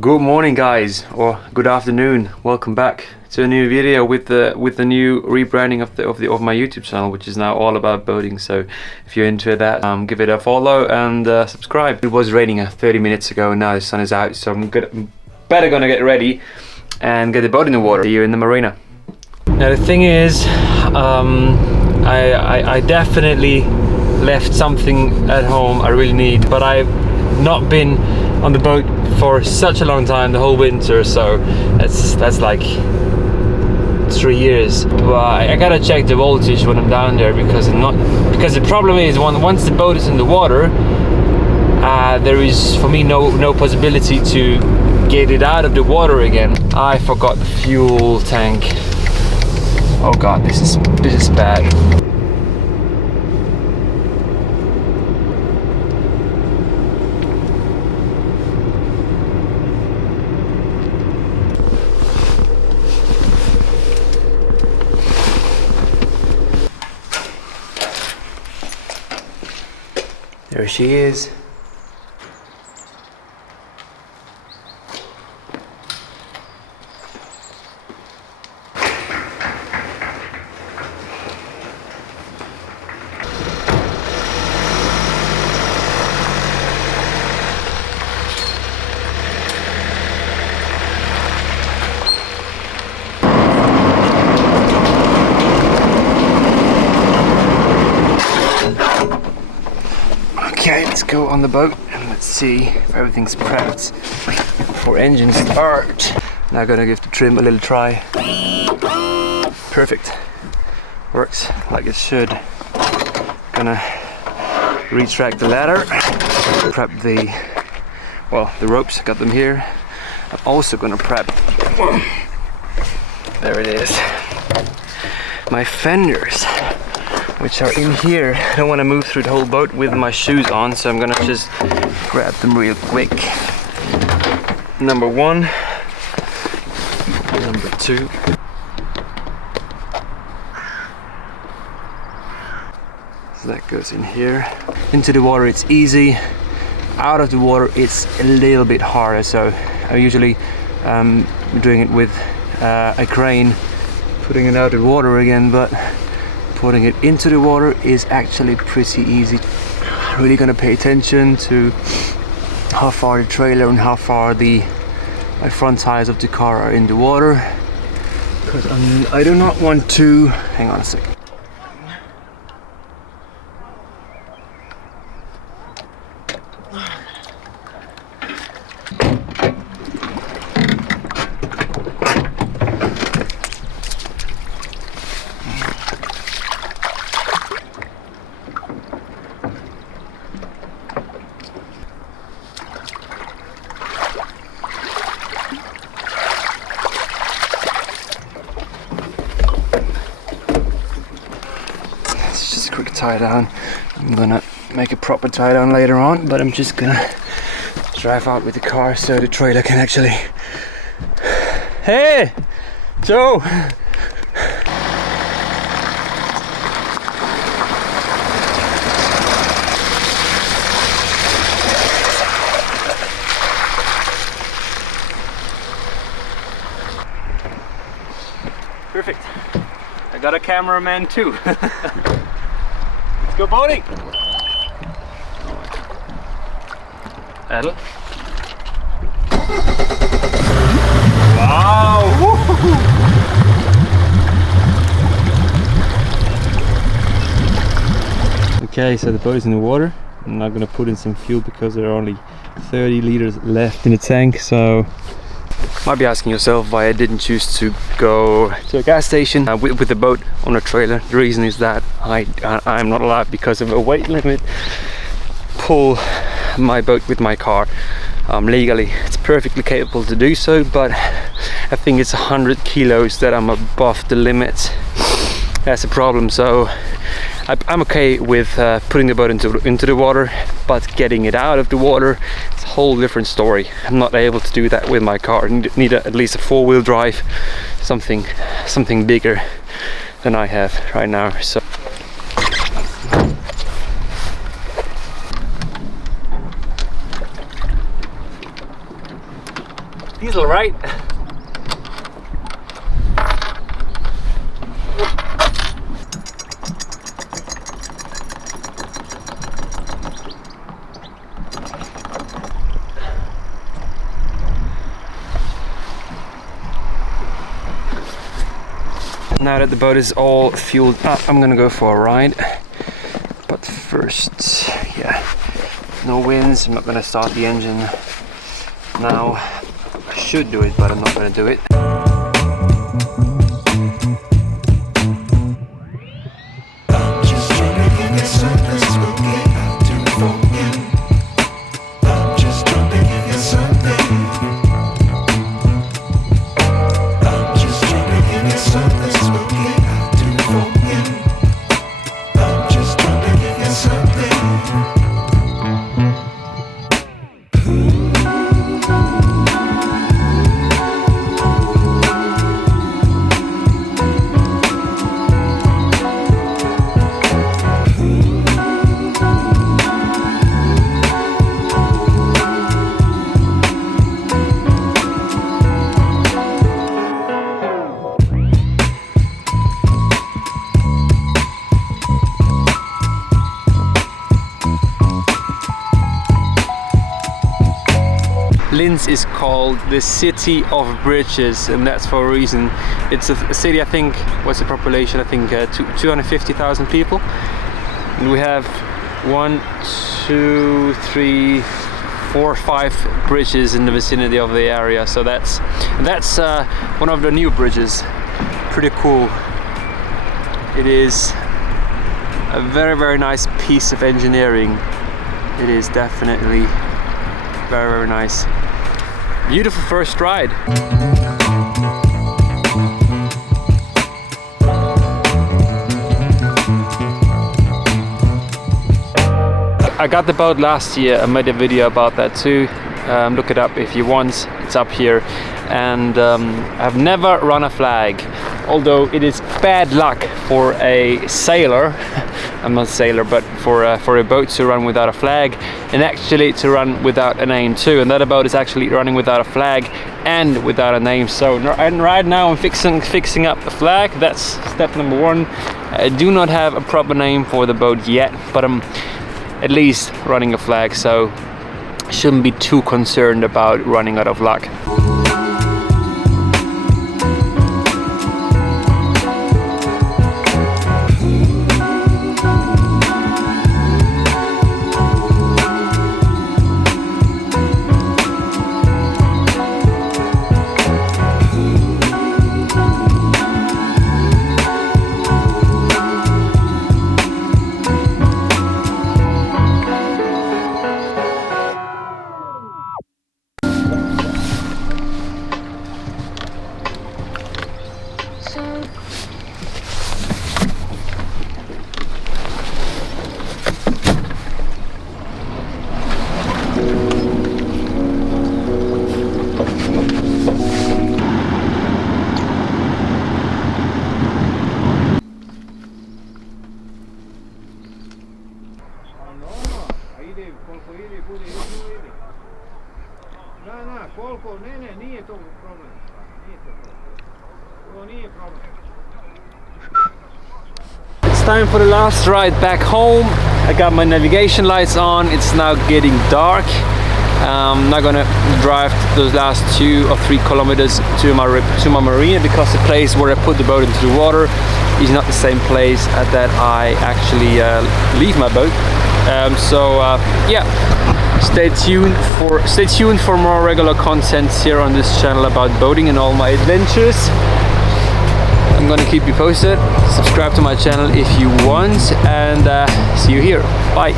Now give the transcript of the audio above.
Good morning, guys, or good afternoon. Welcome back to a new video with the new rebranding of my YouTube channel, which is now all about boating. So if you're into that, give it a follow and subscribe. It was raining 30 minutes ago, and now the sun is out, so I'm better gonna get ready and get the boat in the water. See you in the marina. Now the thing is, I definitely left something at home I really need, but I've not been on the boat for such a long time, the whole winter, so that's like 3 years. But I gotta check the voltage when I'm down there, because the problem is once the boat is in the water, there is for me no possibility to get it out of the water again. I forgot the fuel tank. Oh god, this is bad. There she is. Okay, let's go on the boat and let's see if everything's prepped for engine start. Now gonna give the trim a little try. Perfect. Works like it should. Gonna retract the ladder. Prep the ropes, got them here. I'm also gonna prep, there it is, my fenders, which are in here. I don't want to move through the whole boat with my shoes on, so I'm gonna just grab them real quick. Number one, number two. So that goes in here. Into the water it's easy. Out of the water it's a little bit harder, so I'm usually doing it with a crane, putting it out of the water again, but putting it into the water is actually pretty easy. Really gonna pay attention to how far the trailer and how far my front tires of the car are in the water, because I do not want to, hang on a second. Quick tie down. I'm gonna make a proper tie down later on, but I'm just gonna drive out with the car so the trailer can actually. Hey, Joe. Perfect. I got a cameraman too. Let's go boating! Paddle. Wow! Woo-hoo-hoo. Okay, so the boat is in the water. I'm not gonna put in some fuel because there are only 30 liters left in the tank, so might be asking yourself why I didn't choose to go to a gas station with the boat on a trailer. The reason is that I'm not allowed, because of a weight limit, pull my boat with my car. Legally it's perfectly capable to do so, but I think it's 100 kilos that I'm above the limit. That's a problem. So I'm okay with putting the boat into the water, but getting it out of the water, it's a whole different story. I'm not able to do that with my car. I need at least a 4-wheel drive, something bigger than I have right now. So special, right? Now that the boat is all fueled up, I'm gonna go for a ride. But first, yeah, no winds. I'm not gonna start the engine now. I should do it, but I'm not gonna do it. Linz is called the city of bridges, and that's for a reason. It's a city, I think, what's the population? I think 250,000 people. And we have 1, 2, 3, 4, 5 bridges in the vicinity of the area. So that's one of the new bridges. Pretty cool. It is a very, very nice piece of engineering. It is definitely very, very nice. Beautiful first ride. I got the boat last year. I made a video about that too. Look it up if you want. It's up here. And I've never run a flag, although it is bad luck for a sailor. I'm not a sailor, but for a boat to run without a flag, and actually to run without a name too. And that boat is actually running without a flag and without a name. So and right now I'm fixing up the flag. That's step number 1. I do not have a proper name for the boat yet, but I'm at least running a flag, so shouldn't be too concerned about running out of luck. It's time for the last ride back home. I got my navigation lights on. It's now getting dark. I'm not gonna drive those last 2 or 3 kilometers to my marina, because the place where I put the boat into the water is not the same place that I actually leave my boat. Yeah, stay tuned for more regular content here on this channel about boating and all my adventures. I'm gonna keep you posted. Subscribe to my channel if you want, and see you here. Bye.